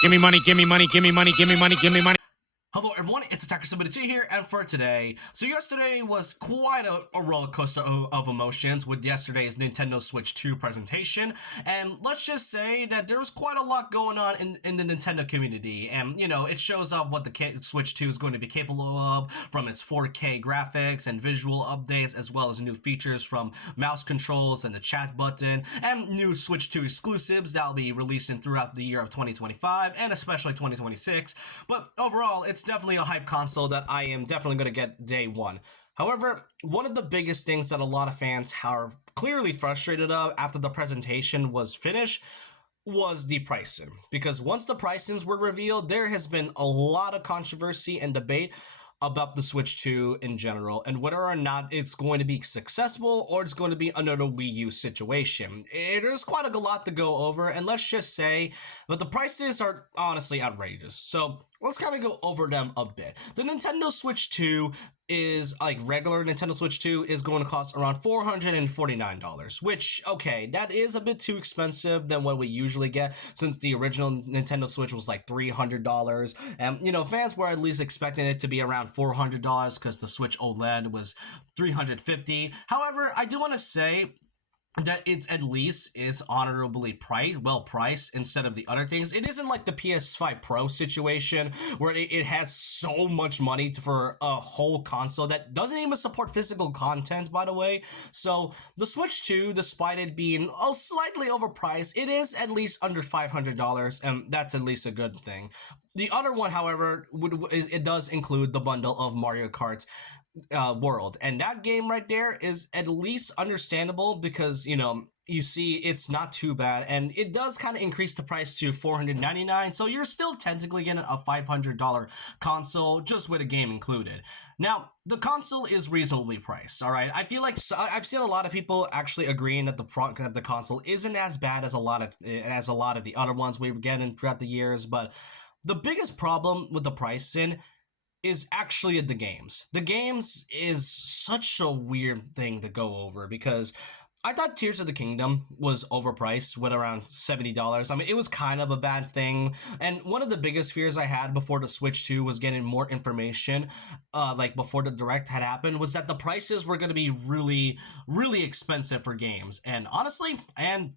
Give me money, give me money, give me money, give me money, give me money. Hello everyone, it's Attacker72 here, and for today, so yesterday was quite a roller coaster of emotions with yesterday's Nintendo Switch 2 presentation, and let's just say that there was quite a lot going on in the Nintendo community, and you know, it shows up what the Switch 2 is going to be capable of, from its 4K graphics and visual updates, as well as new features from mouse controls and the chat button, and new Switch 2 exclusives that will be releasing throughout the year of 2025, and especially 2026, but overall, it's definitely a hype console that I am definitely going to get day one. However, one of the biggest things that a lot of fans are clearly frustrated of after the presentation was finished was the pricing. Because once the pricings were revealed, there has been a lot of controversy and debate about the Switch 2 in general and whether or not it's going to be successful or it's going to be another Wii U situation. There's quite a lot to go over, and let's just say that the prices are honestly outrageous. So let's kind of go over them a bit. The Nintendo Switch 2 is like regular Nintendo Switch 2 is going to cost around $449, which, okay, that is a bit too expensive than what we usually get, since the original Nintendo Switch was like $300. And, you know, fans were at least expecting it to be around $400 because the Switch OLED was $350. However, I do want to say that it's at least is honorably well priced instead of the other things. It isn't like the PS5 Pro situation where it has so much money for a whole console that doesn't even support physical content, by the way. So the Switch 2, despite it being slightly overpriced, it is at least under $500, and that's at least a good thing. The other one, however, it does include the bundle of Mario Kart world, and that game right there is at least understandable because, you know, you see it's not too bad, and it does kind of increase the price to $499, so you're still technically getting a $500 console just with a game included. Now, the console is reasonably priced, all right? I feel like I've seen a lot of people actually agreeing that the console isn't as bad as a lot of the other ones we were getting throughout the years, but the biggest problem with the pricing is actually the games. The games is such a weird thing to go over because I thought Tears of the Kingdom was overpriced with around $70. I mean, it was kind of a bad thing. And one of the biggest fears I had before the Switch 2 was getting more information, like before the Direct had happened, was that the prices were going to be really, really expensive for games. And honestly,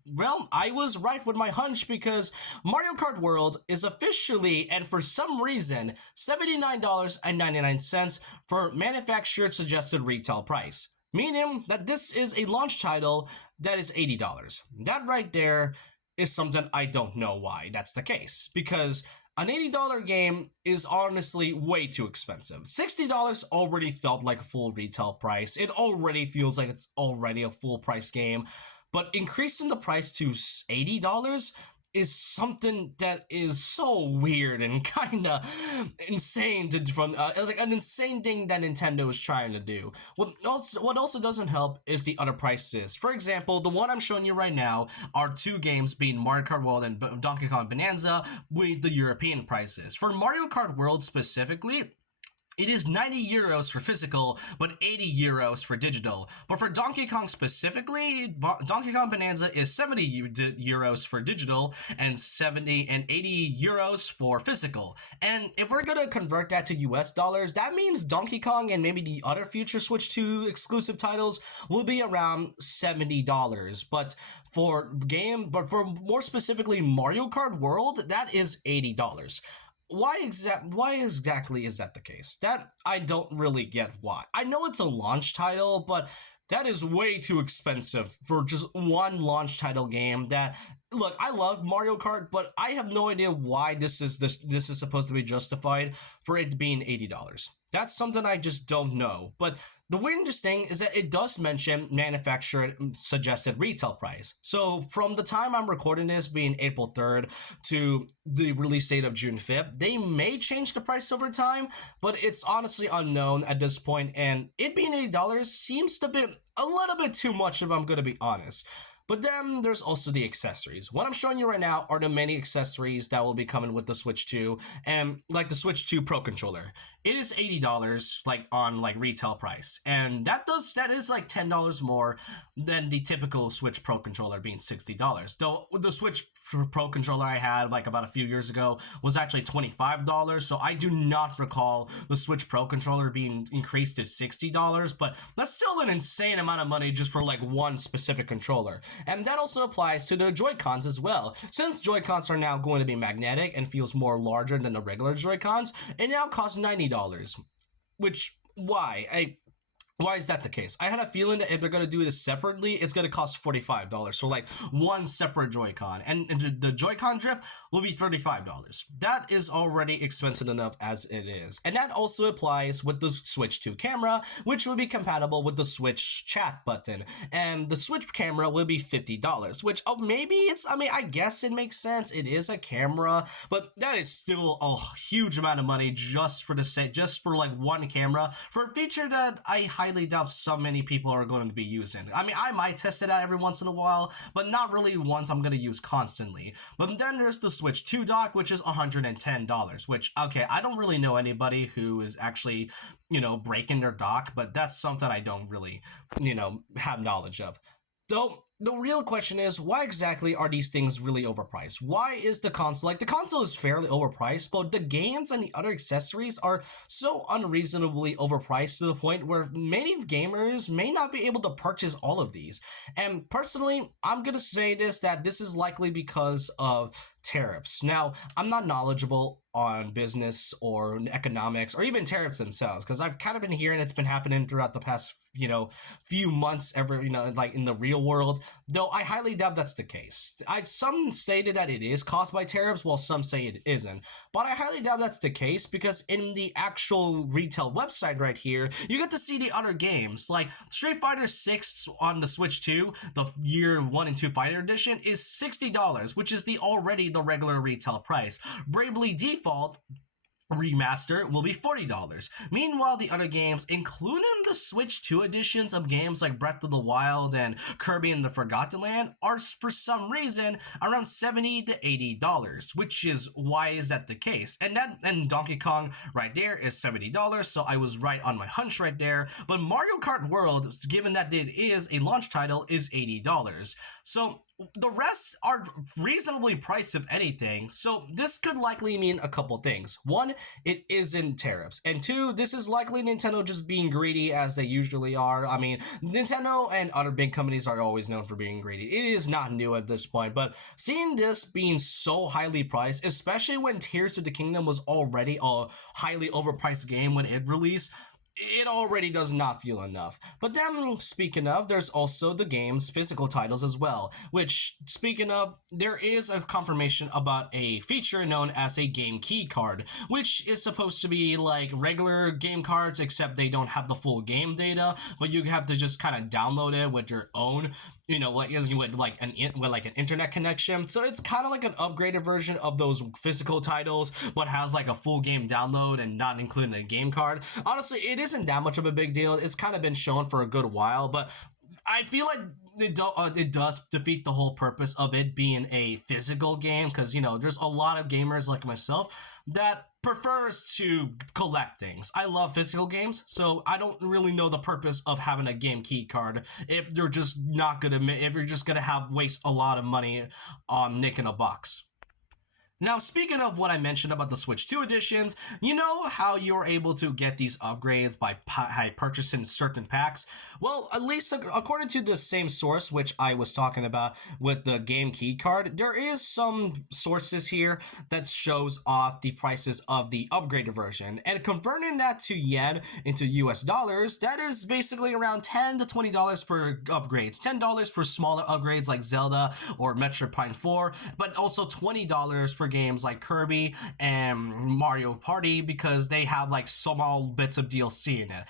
well, I was right with my hunch because Mario Kart World is officially, and for some reason, $79.99 for manufactured suggested retail price, meaning that this is a launch title that is $80. That right there is something I don't know why that's the case, because an $80 game is honestly way too expensive. $60 already felt like a full retail price. It already feels like it's already a full price game, but increasing the price to $80 is something that is so weird and kind of insane it's like an insane thing that Nintendo is trying to do. What also doesn't help is the other prices. For example, the one I'm showing you right now are two games, being Mario Kart World and Donkey Kong Bonanza, with the European prices. For Mario Kart World specifically, it is 90 euros for physical, but 80 euros for digital. But for Donkey Kong specifically, Donkey Kong Bonanza is 70 euros for digital and 80 euros for physical. And if we're gonna convert that to US dollars, that means Donkey Kong and maybe the other future Switch 2 exclusive titles will be around $70. But for more specifically Mario Kart World, that is $80. Why exactly is that the case? That I don't really get why. I know it's a launch title, but that is way too expensive for just one launch title game. That, look, I love Mario Kart, but I have no idea why this is supposed to be justified for it being $80. That's something I just don't know. But the weirdest thing is that it does mention manufacturer suggested retail price. So from the time I'm recording this, being April 3rd, to the release date of June 5th, they may change the price over time, but it's honestly unknown at this point, and it being $80 seems to be a little bit too much if I'm going to be honest. But then there's also the accessories. What I'm showing you right now are the many accessories that will be coming with the Switch 2, and like the Switch 2 Pro controller. It is $80 like on like retail price. And that is like $10 more than the typical Switch Pro controller being $60. Though the Switch Pro controller I had like about a few years ago was actually $25, so I do not recall the Switch Pro controller being increased to $60, but that's still an insane amount of money just for like one specific controller. And that also applies to the Joy-Cons as well. Since Joy-Cons are now going to be magnetic and feels more larger than the regular Joy-Cons, it now costs $90. Which, why is that the case? I had a feeling that if they're going to do this separately, it's going to cost $45 for like one separate Joy-Con. And the Joy-Con drip will be $35. That is already expensive enough as it is. And that also applies with the Switch 2 camera, which will be compatible with the Switch chat button. And the Switch camera will be $50, which maybe I guess it makes sense. It is a camera, but that is still a huge amount of money just for like one camera for a feature that I highly doubt so many people are going to be using. I mean, I might test it out every once in a while, but not really ones I'm going to use constantly. But then there's the Switch 2 dock, which is $110, which, okay, I don't really know anybody who is actually, breaking their dock, but that's something I don't really, have knowledge of. So the real question is, why exactly are these things really overpriced? Why is the console, the console is fairly overpriced, but the games and the other accessories are so unreasonably overpriced to the point where many gamers may not be able to purchase all of these. And personally, I'm going to say that this is likely because of tariffs. Now, I'm not knowledgeable on business or economics or even tariffs themselves, because I've kind of been hearing it's been happening throughout the past few months like in the real world, though I highly doubt that's the case. Some stated that it is caused by tariffs, while some say it isn't, but I highly doubt that's the case, because in the actual retail website right here, you get to see the other games. Like Street Fighter 6 on the Switch 2, the year 1 and 2 Fighter Edition, is $60, which is already the regular retail price. Bravely Default Remaster will be $40. Meanwhile, the other games, including the Switch 2 editions of games like Breath of the Wild and Kirby and the Forgotten Land, are for some reason around $70 to $80, which is, why is that the case? And Donkey Kong right there is $70, so I was right on my hunch right there. But Mario Kart World, given that it is a launch title, is $80. So the rest are reasonably priced, if anything, so this could likely mean a couple things. One, it isn't tariffs, and two, this is likely Nintendo just being greedy, as they usually are. I mean, Nintendo and other big companies are always known for being greedy. It is not new at this point, but seeing this being so highly priced, especially when Tears of the Kingdom was already a highly overpriced game when it released, it already does not feel enough. But then, speaking of, there's also the game's physical titles as well, which, speaking of, there is a confirmation about a feature known as a game key card, which is supposed to be like regular game cards, except they don't have the full game data, but you have to just kind of download it with your own, with an internet connection. So it's kind of like an upgraded version of those physical titles, but has like a full game download and not including a game card. Honestly, it isn't that much of a big deal. It's kind of been shown for a good while, but I feel like it does defeat the whole purpose of it being a physical game, because there's a lot of gamers like myself that prefers to collect things. I love physical games, so I don't really know the purpose of having a game key card if you're just gonna waste a lot of money on nicking a box. Now, speaking of what I mentioned about the Switch 2 editions, you know how you're able to get these upgrades by purchasing certain packs? Well, at least according to the same source which I was talking about with the game key card, there is some sources here that shows off the prices of the upgraded version. And converting that to yen into US dollars, that is basically around $10 to $20 per upgrades. $10 for smaller upgrades like Zelda or Metroid Prime 4, but also $20 per games like Kirby and Mario Party, because they have like small bits of DLC in it.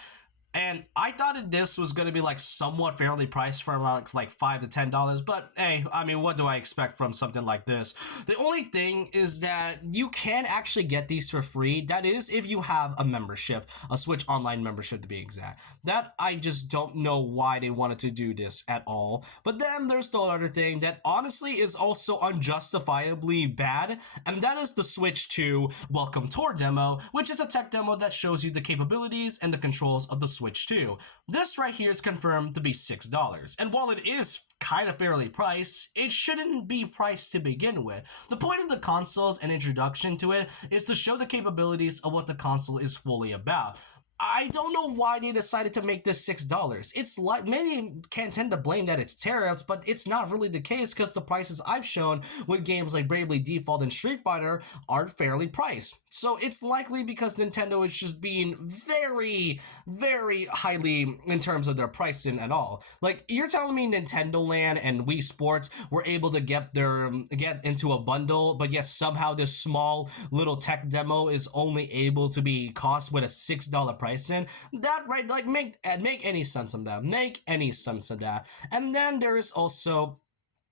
And I thought that this was going to be like somewhat fairly priced for like $5 to $10, but hey, I mean, what do I expect from something like this? The only thing is that you can actually get these for free. That is, if you have a membership, a Switch Online membership to be exact. That I just don't know why they wanted to do this at all. But then there's the other thing that honestly is also unjustifiably bad, and that is the Switch 2 Welcome Tour demo, which is a tech demo that shows you the capabilities and the controls of the Switch 2. This right here is confirmed to be $6, and while it is kind of fairly priced, it shouldn't be priced to begin with. The point of the consoles and introduction to it is to show the capabilities of what the console is fully about. I don't know why they decided to make this $6. It's like many can tend to blame that it's tariffs, but it's not really the case because the prices I've shown with games like Bravely Default and Street Fighter are fairly priced. So it's likely because Nintendo is just being very, very highly in terms of their pricing at all. Like, you're telling me Nintendo Land and Wii Sports were able to get into a bundle, but yes, somehow this small little tech demo is only able to be cost with a $6 price in that, right? Like, make any sense of that. Make any sense of that. And then there is also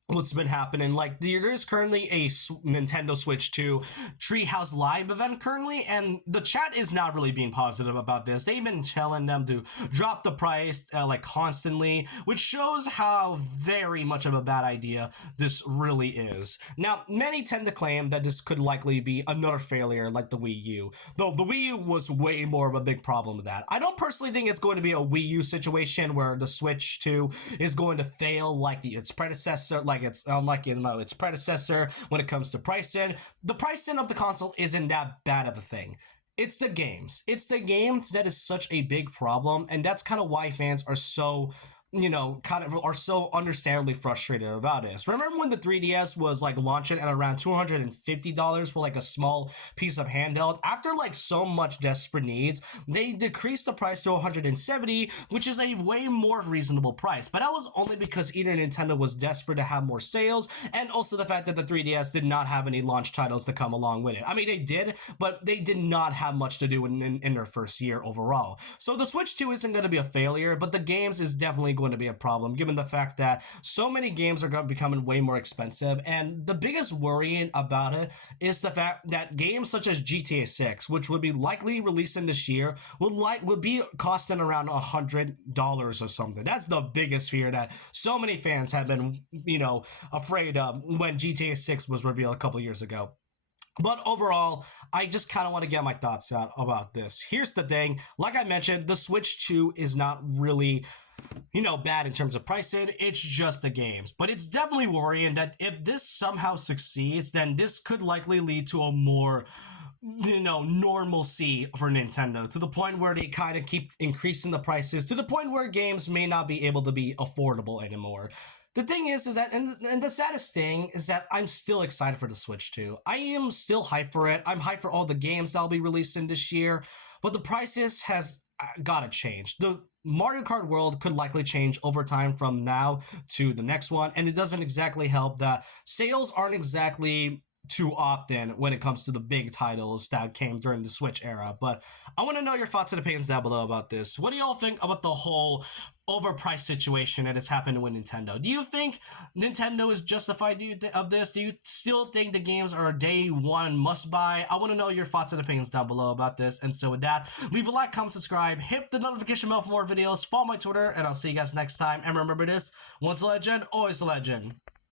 what's been happening. Like, there's currently a Nintendo Switch 2 Treehouse Live event currently, and the chat is not really being positive about this. They've been telling them to drop the price like constantly, which shows how very much of a bad idea this really is. Now, many tend to claim that this could likely be another failure like the Wii U, though the Wii U was way more of a big problem with that. I don't personally think it's going to be a Wii U situation where the Switch 2 is going to fail like its predecessor, like it's unlike its predecessor when it comes to pricing. The pricing of the console isn't that bad of a thing. It's the games. It's the games that is such a big problem, and that's kind of why fans are so are so understandably frustrated about this. Remember when the 3DS was like launching at around $250 for like a small piece of handheld? After like so much desperate needs, they decreased the price to $170, which is a way more reasonable price. But that was only because either Nintendo was desperate to have more sales, and also the fact that the 3DS did not have any launch titles to come along with it. I mean, they did, but they did not have much to do in their first year overall. So the Switch 2 isn't going to be a failure, but the games is definitely going to be a problem given the fact that so many games are becoming way more expensive. And the biggest worrying about it is the fact that games such as GTA 6, which would be likely releasing this year, would be costing around $100 or something. That's the biggest fear that so many fans have been afraid of when GTA 6 was revealed a couple years ago. But overall, I just kind of want to get my thoughts out about this. Here's the thing. Like I mentioned, the Switch 2 is not really bad in terms of pricing. It's just the games. But it's definitely worrying that if this somehow succeeds, then this could likely lead to a more normalcy for Nintendo, to the point where they kind of keep increasing the prices to the point where games may not be able to be affordable anymore. The thing is that, and the saddest thing is that I'm still excited for the Switch 2. I am still hyped for it. I'm hyped for all the games that'll be releasing this year, but the prices has gotta change. The Mario Kart World could likely change over time from now to the next one, and it doesn't exactly help that sales aren't exactly too often when it comes to the big titles that came during the Switch era. But I want to know your thoughts and opinions down below about this. What do y'all think about the whole overpriced situation that has happened with Nintendo? Do you think Nintendo is justified of this? Do you still think the games are a day one must buy? I want to know your thoughts and opinions down below about this. And so with that, leave a like, comment, subscribe, hit the notification bell for more videos, follow my Twitter, and I'll see you guys next time. And remember this, once a legend, always a legend.